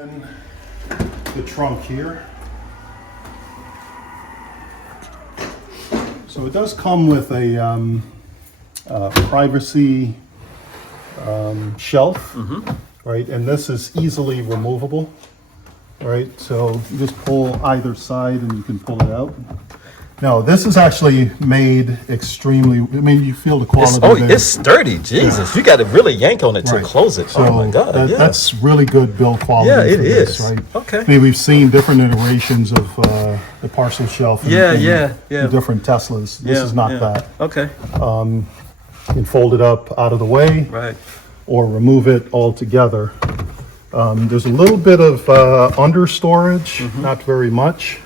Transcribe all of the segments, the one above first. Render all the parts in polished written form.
In the trunk here. So it does come with a privacy shelf, right? And this is easily removable, right? So you just pull either side and you can pull it out. No, this is actually made extremely, I mean, you feel the quality. It's sturdy. Jesus, you got to really yank on it to close it. So oh my God, that's really good build quality. Yeah, it is. is. Right? Okay. I mean, we've seen different iterations of the parcel shelf. Yeah. The different Teslas. This is not that. Okay. You can fold it up out of the way. Right. Or remove it altogether. There's a little bit of under storage, not very much.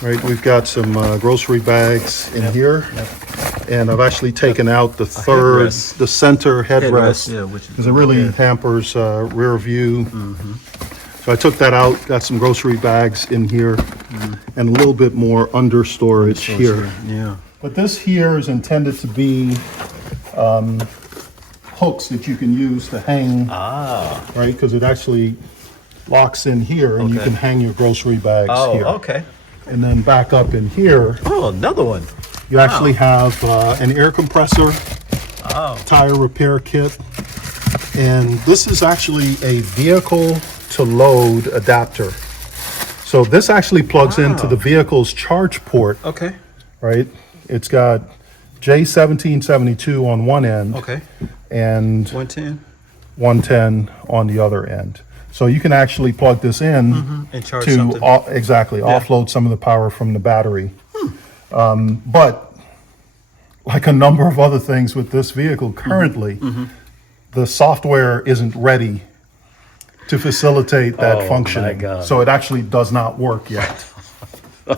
Right, we've got some grocery bags in here, and I've actually taken out the the center headrest, because it really hampers rear view. So I took that out, got some grocery bags in here, and a little bit more under storage here. Yeah. But this here is intended to be hooks that you can use to hang, right, because it actually locks in here, and you can hang your grocery bags here. Oh, okay. And then back up in here, another one. you actually have an air compressor, tire repair kit, and this is actually a vehicle to load adapter. So this actually plugs into the vehicle's charge port. Okay. Right? It's got J1772 on one end. Okay. And 110 on the other end. So you can actually plug this in and charge to something. Offload some of the power from the battery. But like a number of other things with this vehicle currently, the software isn't ready to facilitate that functioning. So it actually does not work yet.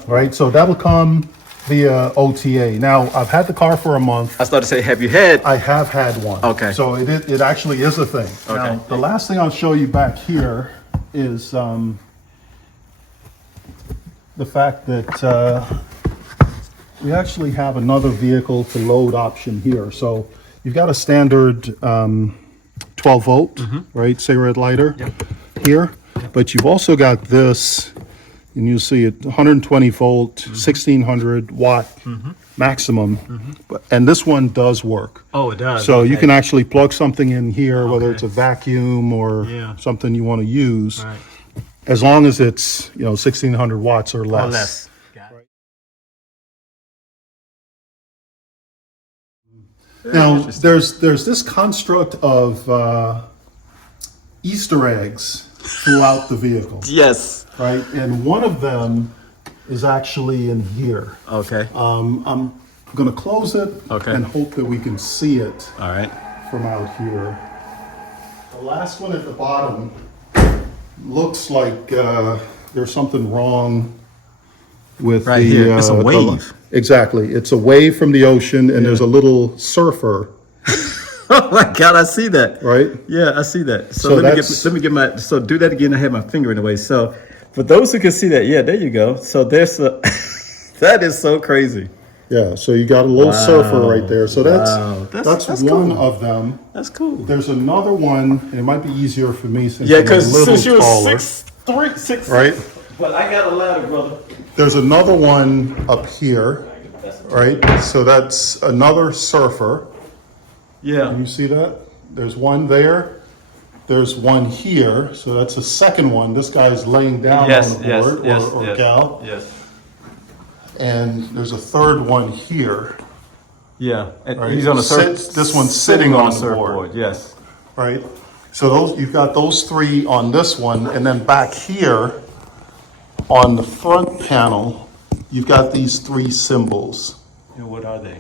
Right? So that'll come via OTA. Now, I've had the car for a month. I started to say, have you had? I have had one. Okay. So it actually is a thing. Okay. Now, the last thing I'll show you back here is the fact that we actually have another vehicle to load option here. So you've got a standard 12 volt, right, cigarette lighter here, but you've also got this. And you'll see it 120 volt, 1600 watt maximum. And this one does work. Oh, it does. So you can actually plug something in here, whether it's a vacuum or something you want to use, as long as it's 1600 watts or less. Or less. Now there's this construct of Easter eggs throughout the vehicle. Yes. Right, and one of them is actually in here. Okay. I'm going to close it and hope that we can see it. All right. From out here. The last one at the bottom looks like there's something wrong with right here. It's a wave. Exactly. It's a wave from the ocean, and there's a little surfer. Oh my God, I see that. Right? Yeah, I see that. So let me get my, so do that again. I have my finger in the way. So for those who can see that, there you go. So there's a, that is so crazy. Yeah, so you got a little surfer right there. So that's one cool. of them. That's cool. There's another one, and it might be easier for me since because I'm a little since you're taller. 6'3", right? But I got a ladder, brother. There's another one up here, right? So that's another surfer. Yeah. Can you see that? There's one there. There's one here. So that's a second one. This guy's laying down on the board, or gal. Yes. And there's a third one here. Yeah. And right? he's on a this one's sitting on the surfboard. Yes. Right. So you've got those three on this one, and then back here, on the front panel, you've got these three symbols. And what are they?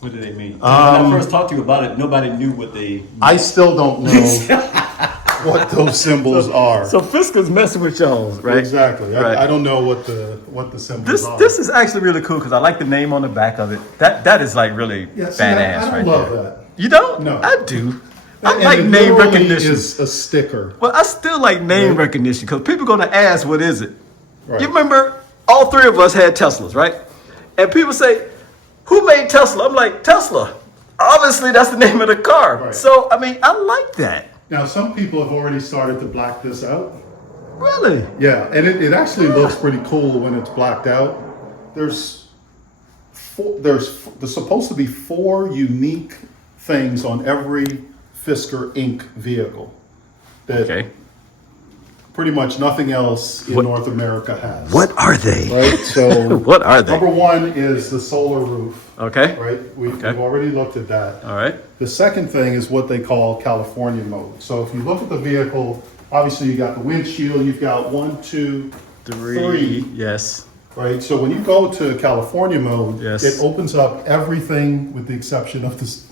What do they mean? When I first talked to you about it, nobody knew what they. I still don't know what those symbols are. So Fisker's messing with y'all, right? Exactly. Right. I don't know what the symbols are. This is actually really cool because I like the name on the back of it. That is like really Yeah, see, badass I right love there. that. You don't? No. I do. I And like it name literally recognition. is a sticker. Well, I still like name recognition because people are going to ask, what is it? Right. You remember all three of us had Teslas, right? And people say, who made Tesla? I'm like, Tesla. Obviously, that's the name of the car. Right. So, I mean, I like that. Now, some people have already started to black this out. Really? Yeah, and it actually looks pretty cool when it's blacked out. There's supposed to be 4 unique things on every Fisker Inc. vehicle that Okay. pretty much nothing else in North America has. What are they? Right? So What are they? number 1 is the solar roof. Okay. Right? We've already looked at that. All right. The second thing is what they call California mode. So if you look at the vehicle, obviously you got the windshield, you've got 1, 2, 3. Yes. Right, so when you go to California mode, Yes. it opens up everything with the exception of this,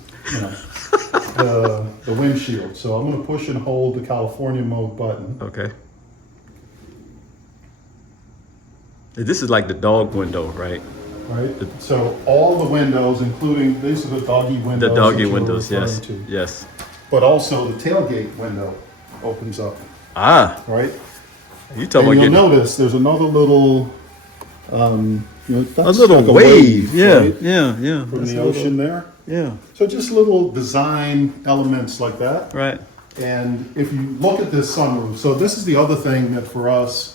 the windshield. So I'm going to push and hold the California mode button. Okay. This is like the dog window, right? Right, so all the windows, including these are the doggy windows. The doggy that you were windows, yes. referring to. Yes. But also the tailgate window opens up. Ah, Right, you talking and about you'll getting notice there's another little, that's a little like a wave. Yeah, right, yeah. from That's the a little- ocean there. Yeah, So just little design elements like that. right. And if you look at this sunroof, so this is the other thing that for us,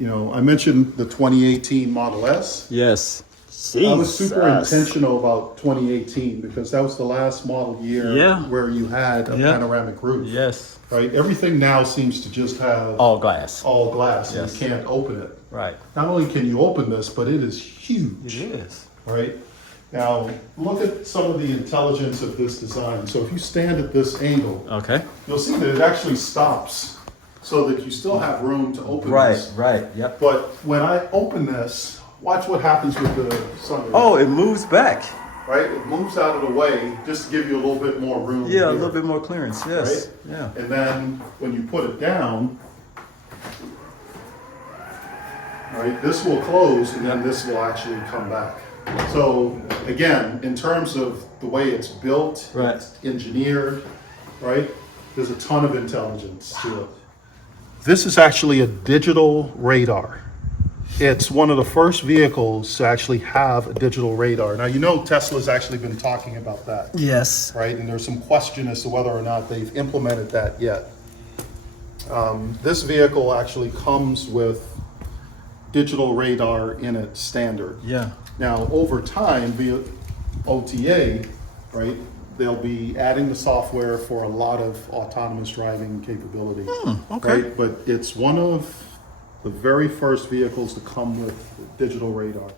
I mentioned the 2018 Model S. Yes. I was super intentional about 2018 because that was the last model year Yeah. where you had a Yeah. panoramic roof. Yes. Right? Everything now seems to just have All glass. all glass and Yes. you can't open it. Right. Not only can you open this, but it is huge. It is. Right? Now, look at some of the intelligence of this design. So if you stand at this angle, Okay. you'll see that it actually stops so that you still have room to open this. Right. Yep. But when I open this, watch what happens with the sunroof. Oh, it moves back. Right? It moves out of the way just to give you a little bit more room. Yeah, a here, little bit more clearance. Yes. Right? Yeah. And then when you put it down, right, this will close and then this will actually come back. So again, in terms of the way it's built, Right. it's engineered, right? There's a ton of intelligence to it. This is actually a digital radar. It's one of the first vehicles to actually have a digital radar. Now, Tesla's actually been talking about that, Yes. right? And there's some question as to whether or not they've implemented that yet. This vehicle actually comes with digital radar in it standard. Yeah. Now, over time, via OTA, right, they'll be adding the software for a lot of autonomous driving capability. okay. Right? But it's one of the very first vehicles to come with digital radar.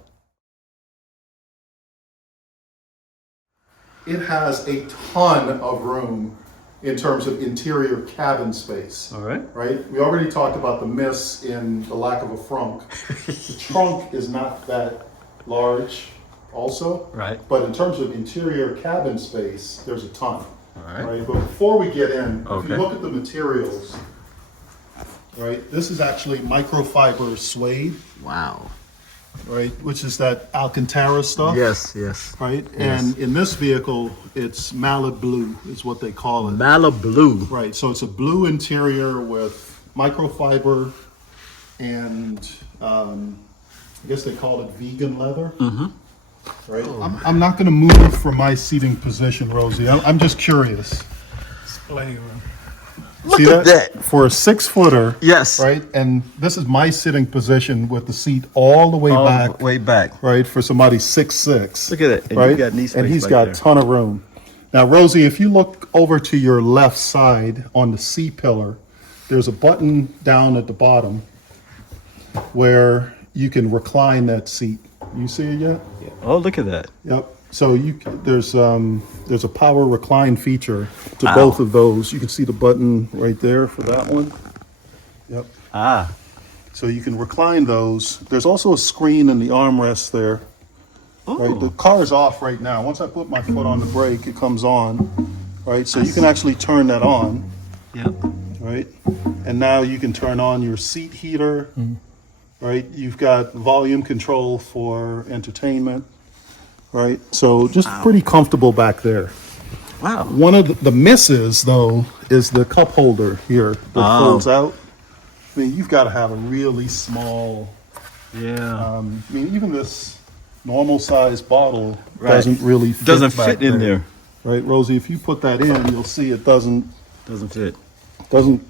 It has a ton of room in terms of interior cabin space. All right. Right? We already talked about the miss in the lack of a frunk. The trunk is not that large also. Right. But in terms of interior cabin space, there's a ton. All right. But before we get in, if Okay. you look at the materials, right, this is actually microfiber suede, Wow. right, which is that Alcantara stuff. Yes. Right? And in this vehicle, it's mallet blue is what they call it. Malibu. Right, so it's a blue interior with microfiber and I guess they call it vegan leather. Right? I'm not going to move from my seating position, Rosie. I'm just curious. Look See at that. For a 6-footer. Yes. Right? And this is my sitting position with the seat all the way back. Way back. Right? For somebody 6'6". Look at it. And Right? you got knee space and he's back got there. a ton of room. Now, Rosie, if you look over to your left side on the C-pillar, there's a button down at the bottom where you can recline that seat. You see it yet? Oh, look at that. Yep. So there's a power recline feature to both of those. You can see the button right there for that one. Yep. Ah. So you can recline those. There's also a screen in the armrest there. Right, the car is off right now. Once I put my foot on the brake, it comes on. Right, so you can actually turn that on. Yeah. Right, and now you can turn on your seat heater. Right, you've got volume control for entertainment. Right, so just pretty comfortable back there. Wow. One of the misses, though, is the cup holder here that folds out. I mean, you've got to have a really small. Yeah. I mean, even this normal size bottle doesn't really fit. Doesn't back fit in there. Right, Rosie, if you put that in, you'll see it doesn't fit. You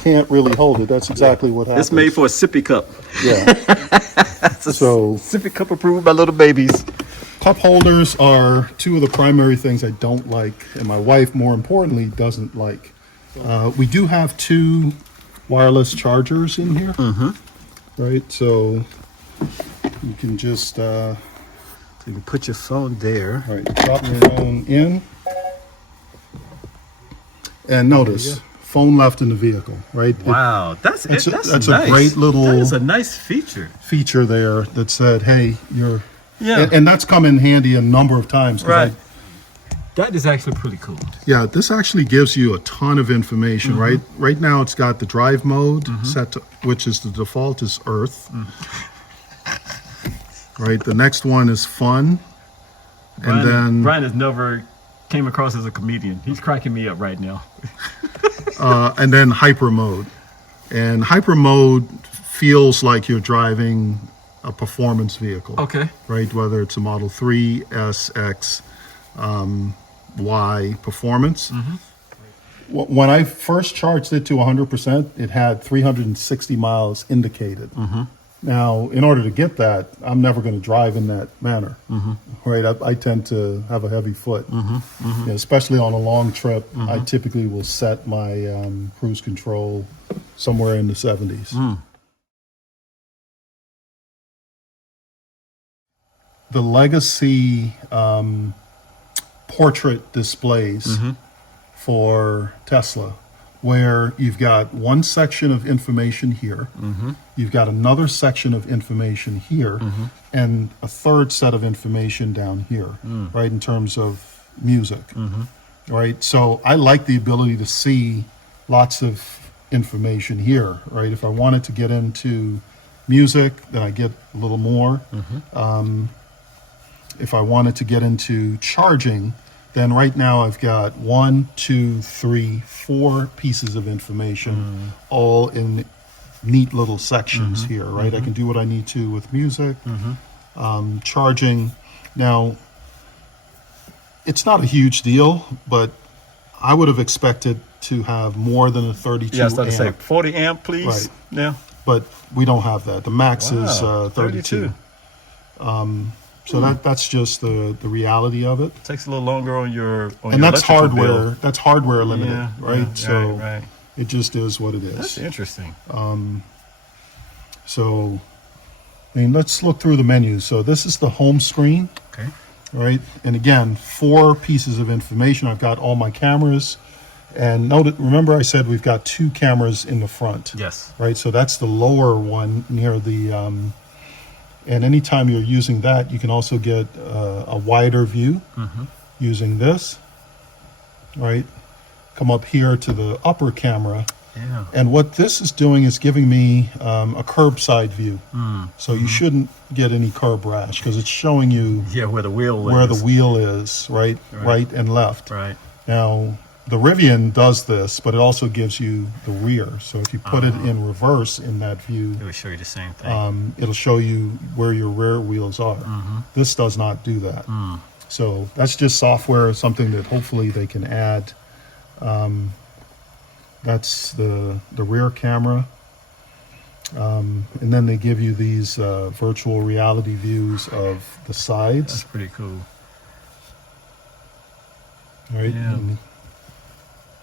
can't really hold it. That's exactly what happens. It's made for a sippy cup. Yeah. So sippy cup approved by little babies. Cup holders are two of the primary things I don't like, and my wife, more importantly, doesn't like. We do have 2 wireless chargers in here. Right, so you can just you can put your phone there. right, drop your phone in, and notice phone left in the vehicle. Right. Wow, that's That's nice. a great little. That is a nice feature There that said, "Hey, you're." Yeah. And that's come in handy a number of times. Right. That is actually pretty cool. Yeah, this actually gives you a ton of information, right? Right now it's got the drive mode set to, which is the default is Earth. Right, the next one is fun. Brian has never came across as a comedian. He's cracking me up right now. And then hyper mode. And hyper mode feels like you're driving a performance vehicle. Okay. Right, whether it's a Model 3, S, X, Y performance. When I first charged it to 100%, it had 360 miles indicated. Now, in order to get that, I'm never going to drive in that manner. Right, I tend to have a heavy foot, You know, especially on a long trip. I typically will set my cruise control somewhere in the 70s. The legacy portrait displays for Tesla, where you've got one section of information here, you've got another section of information here, and a third set of information down here, right, in terms of music, right? So I like the ability to see lots of information here, right? If I wanted to get into music, then I get a little more. If I wanted to get into charging, then right now I've got 1, 2, 3, 4 pieces of information, all in neat little sections here, right? I can do what I need to with music, charging. Now, it's not a huge deal, but I would have expected to have more than a 32 Yeah, I started to amp. say 40 amp, please. Right. Yeah. But we don't have that. The max is 32. So that's just the reality of it. Takes a little longer on your And that's electrical hardware. bill. That's hardware limited, Yeah, right? yeah, So right. it just is what it is. That's interesting. So, I mean, let's look through the menus. So this is the home screen, Okay. right? And again, 4 pieces of information. I've got all my cameras. And remember I said we've got 2 cameras in the front. Yes. Right, so that's the lower one near the, and anytime you're using that, you can also get a wider view using this, right? Come up here to the upper camera. Yeah. And what this is doing is giving me a curbside view. So you shouldn't get any curb rash because it's showing you Yeah, where the wheel is, right and left. Right. Now, the Rivian does this, but it also gives you the rear. So if you put it in reverse in that view, It will show you the same thing. it'll show you where your rear wheels are. This does not do that. So that's just software, something that hopefully they can add. That's the rear camera. And then they give you these virtual reality views of the sides. That's pretty cool. Right? Yeah. And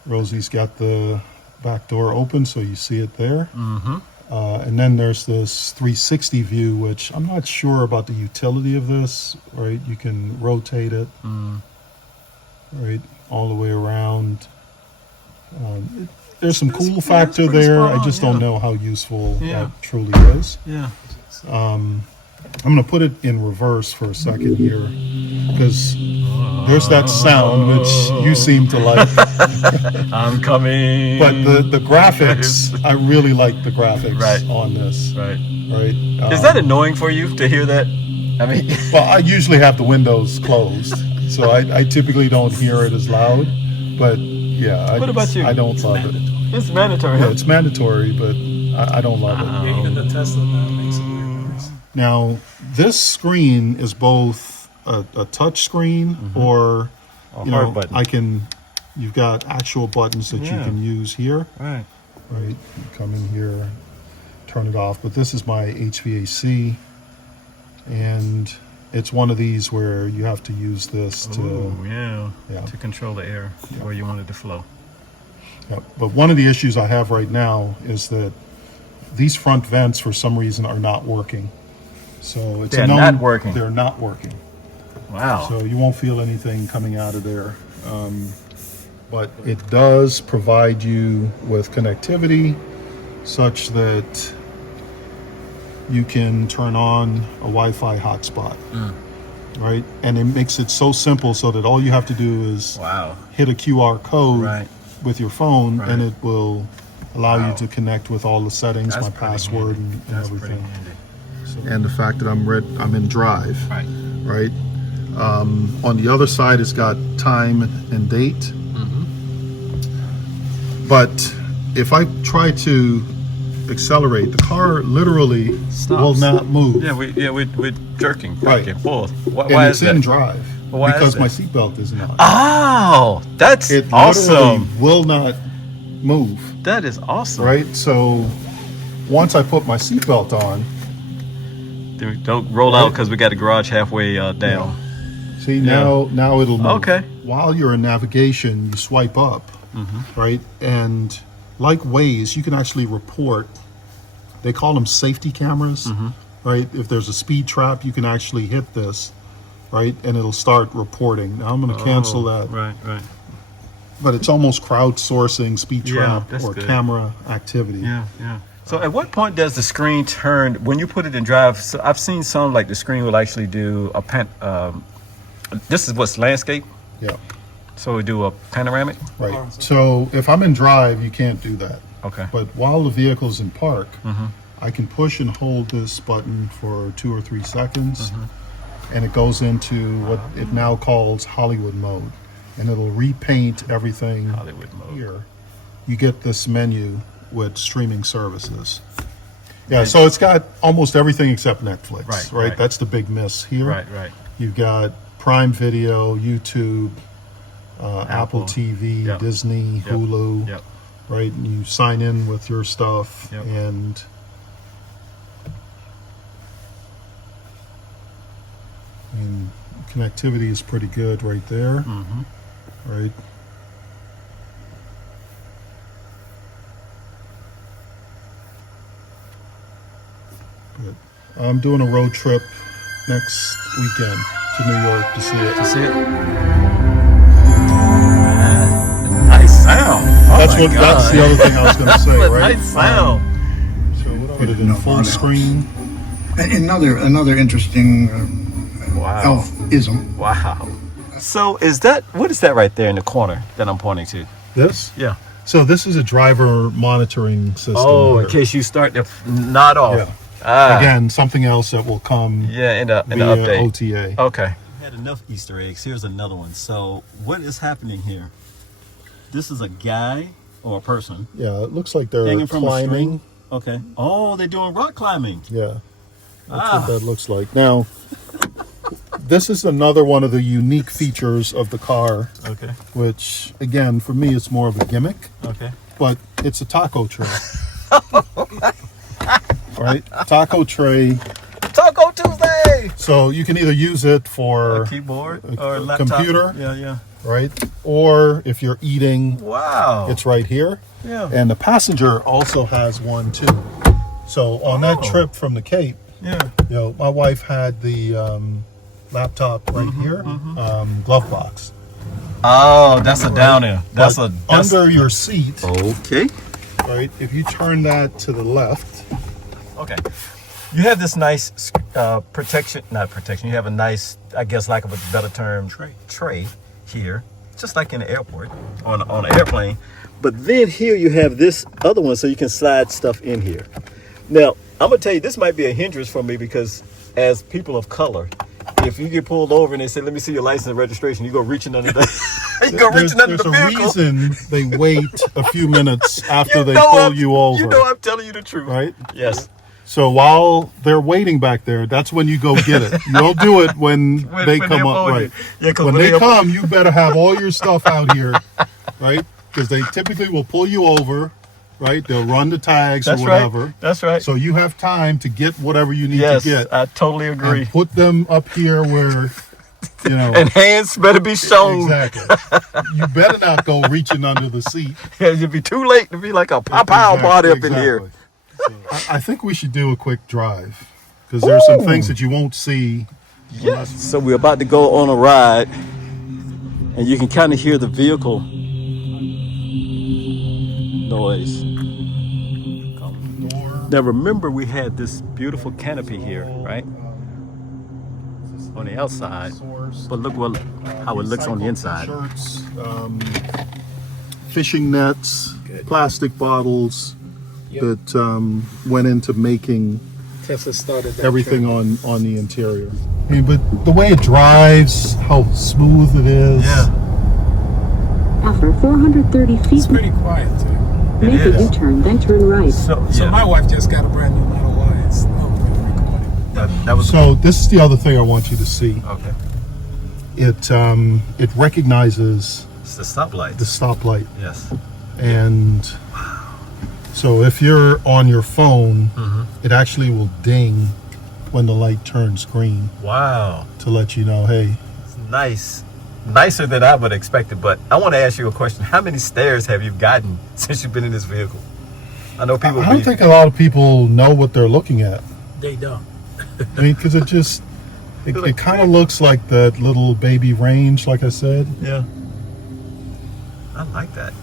Rosie's got the back door open, so you see it there. And then there's this 360 view, which I'm not sure about the utility of this, right? You can rotate it, right, all the way around. there's some cool factor there. I just don't know how useful that truly is. Yeah. I'm gonna put it in reverse for a second here, because there's that sound which you seem to like. I'm coming. But the graphics, I really like the graphics on this. Right. Is that annoying for you to hear that? I mean, well, I usually have the windows closed, so I typically don't hear it as loud. But yeah, what about you? I don't love it. It's mandatory. Yeah, it's mandatory, but I don't love it. Even the Tesla now makes a weird noise. Now, this screen is both a touch screen or you know, button. You've got actual buttons that you can use here. Right. You come in here, turn it off. But this is my HVAC, and it's one of these where you have to use this to to control the air where you want it to flow. Yeah. But one of the issues I have right now is that these front vents for some reason are not working. So it's They're not working. They're not working. Wow. So you won't feel anything coming out of there. But it does provide you with connectivity such that you can turn on a Wi-Fi hotspot, right? And it makes it so simple so that all you have to do is hit a QR code with your phone, and it will allow you to connect with all the settings, my password, and everything. And the fact that I'm in drive, right? On the other side, it's got time and date. But if I try to accelerate, the car literally will not move. We're jerking Right. back and forth. Why And is it's in that? drive Why is because that? my seatbelt isn't on. Oh, that's It awesome. literally will not move. That is awesome. Right? So once I put my seatbelt on, Don't roll out because we got the garage halfway down. see now it'll move. Okay. While you're in navigation, you swipe up, right? And like Waze, you can actually report. They call them safety cameras, right? If there's a speed trap, you can actually hit this, right? And it'll start reporting. Now I'm going to cancel that. Right. But it's almost crowdsourcing speed trap that's or good. camera activity. Yeah. So at what point does the screen turn when you put it in drive? So I've seen some like the screen will actually do a this is what's landscape. Yeah. So we do a panoramic. Right. So if I'm in drive, you can't do that. Okay. But while the vehicle's in park, I can push and hold this button for 2 or 3 seconds, and it goes into what it now calls Hollywood mode, and it'll repaint everything. Hollywood mode. Here, you get this menu with streaming services. Yeah, so it's got almost everything except Netflix. Right. That's the big miss here. Right. You've got Prime Video, YouTube, Apple TV, Disney, Hulu. Yep. Right, and you sign in with your stuff, and connectivity is pretty good right there. Right. But I'm doing a road trip next weekend to New York to see it. Nice sound. That's the other thing I was going to say, right? Nice sound. So put it in full screen. Another interesting elf-ism. Wow. So what is that right there in the corner that I'm pointing to? This? Yeah. So this is a driver monitoring system. Oh, here. in case you start to nod off. Yeah. Again, something else that will come in the via update. OTA. Okay. Had enough Easter eggs. Here's another one. So what is happening here? This is a guy or a person Yeah, it looks like they're hanging from a climbing. string. Okay. Oh, they're doing rock climbing. Yeah, that's what that looks like. Now, this is another one of the unique features of the car, Okay. which, again, for me, it's more of a gimmick, Okay. but it's a taco tray. Right? Taco tray. Taco Tuesday. So you can either use it for A keyboard a or a laptop. computer. Yeah. right? Or if you're eating, Wow. it's right here. Yeah. And the passenger also has one too. So on that trip from the Cape, Yeah. you know, my wife had the laptop right here, glove box. Oh, that's a downer. That's But that's under your seat, okay. right? If you turn that to the left, Okay. You have this nice protection, not protection. You have a nice, I guess, lack of a better term, tray here, just like in the airport on an airplane. But then here you have this other one, so you can slide stuff in here. Now, I'm gonna tell you, this might be a hindrance for me because as people of color, if you get pulled over and they say, "Let me see your license and registration," you go reaching under the there's a reason they wait a few minutes after they pull you over. You know I'm telling you the truth, right? Yes. So while they're waiting back there, that's when you go get it. You don't do it when they come up, right? Yeah, when they come, you better have all your stuff out here, right? Because they typically will pull you over, right? They'll run the tags That's or whatever. Right. That's right. So you have time to get whatever you need Yes, to get. I totally agree. And put them up here where, you know. And hands better be shown. Exactly. You better not go reaching under the seat. Yeah, it'd be too late to be like a pow party up in here. So I think we should do a quick drive because there's some things that you won't see. Yes. So we're about to go on a ride, and you can kind of hear the vehicle noise. Now remember, we had this beautiful canopy here, right? On the outside, but look how it looks on the inside. Shirts, fishing nets, plastic bottles that went into making Tesla started that everything trend. on the interior. I mean, but the way it drives, how smooth it is. Yeah. After 430 feet, It's pretty quiet too. make a U-turn, then turn right. So My wife just got a brand new Model Y. It's recording. that was So this is the other thing I want you to see. okay. It recognizes It's the stoplight. the stoplight. Yes. And so if you're on your phone, it actually will ding when the light turns green Wow. to let you know, hey, It's nice. Nicer than I would have expected, but I want to ask you a question. How many stairs have you gotten since you've been in this vehicle? I know people. I don't think a lot of people know what they're looking at. They don't. I mean, because it kind of looks like that little baby range, like I said. Yeah. I like that.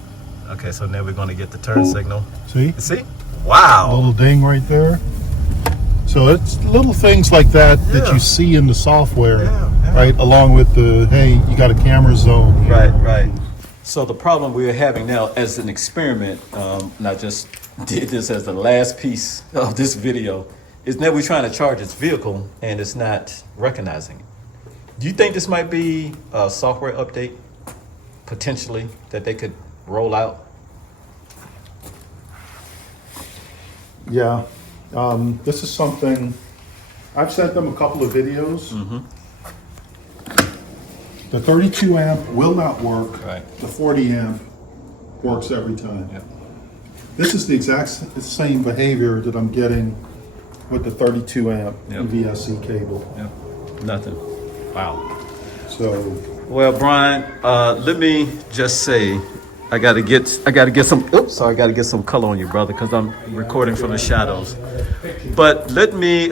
Okay, so now we're going to get the turn signal. See? See? A Wow. little ding right there. So it's little things like that that Yeah. you see in the software, Yeah. right? Along with the, hey, you got a camera zone here. Right. So the problem we're having now as an experiment, and I just did this as the last piece of this video, is that we're trying to charge its vehicle and it's not recognizing it. Do you think this might be a software update, potentially, that they could roll out? Yeah. This is something, I've sent them a couple of videos. The 32 amp will not work. Right. The 40 amp works every time. Yep. This is the exact same behavior that I'm getting with the 32 amp Yep. VSC cable. Yep. Nothing. Wow. So Well, Brian, let me just say, I gotta get some color on you, brother, because I'm recording from the shadows. But let me,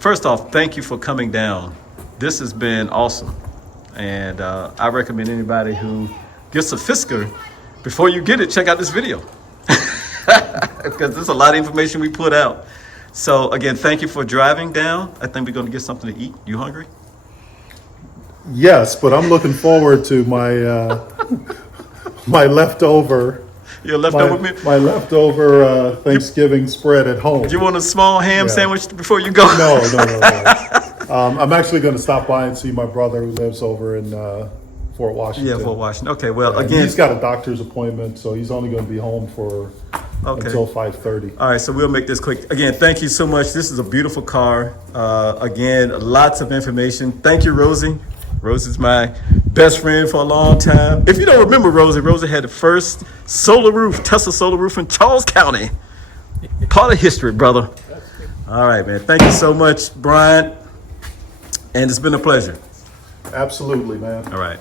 first off, thank you for coming down. This has been awesome. And I recommend anybody who gets a Fisker, before you get it, check out this video. Because there's a lot of information we put out. So again, thank you for driving down. I think we're gonna get something to eat. You hungry? yes, but I'm looking forward to my my leftover. Your leftover meal? My leftover Thanksgiving spread at home. Do you want a small ham Yeah. sandwich before you go? No. I'm actually going to stop by and see my brother who lives over in Fort Washington. Yeah, Fort Washington. Okay, well, And again, he's got a doctor's appointment, so he's only going to be home for until 5:30. all right, so we'll make this quick. Again, thank you so much. This is a beautiful car. Again, lots of information. Thank you, Rosie. Rosie's my best friend for a long time. If you don't remember Rosie had the first solar roof, Tesla solar roof in Charles County. Part of history, brother. All right, man. Thank you so much, Brian. And it's been a pleasure. Absolutely, man. All right.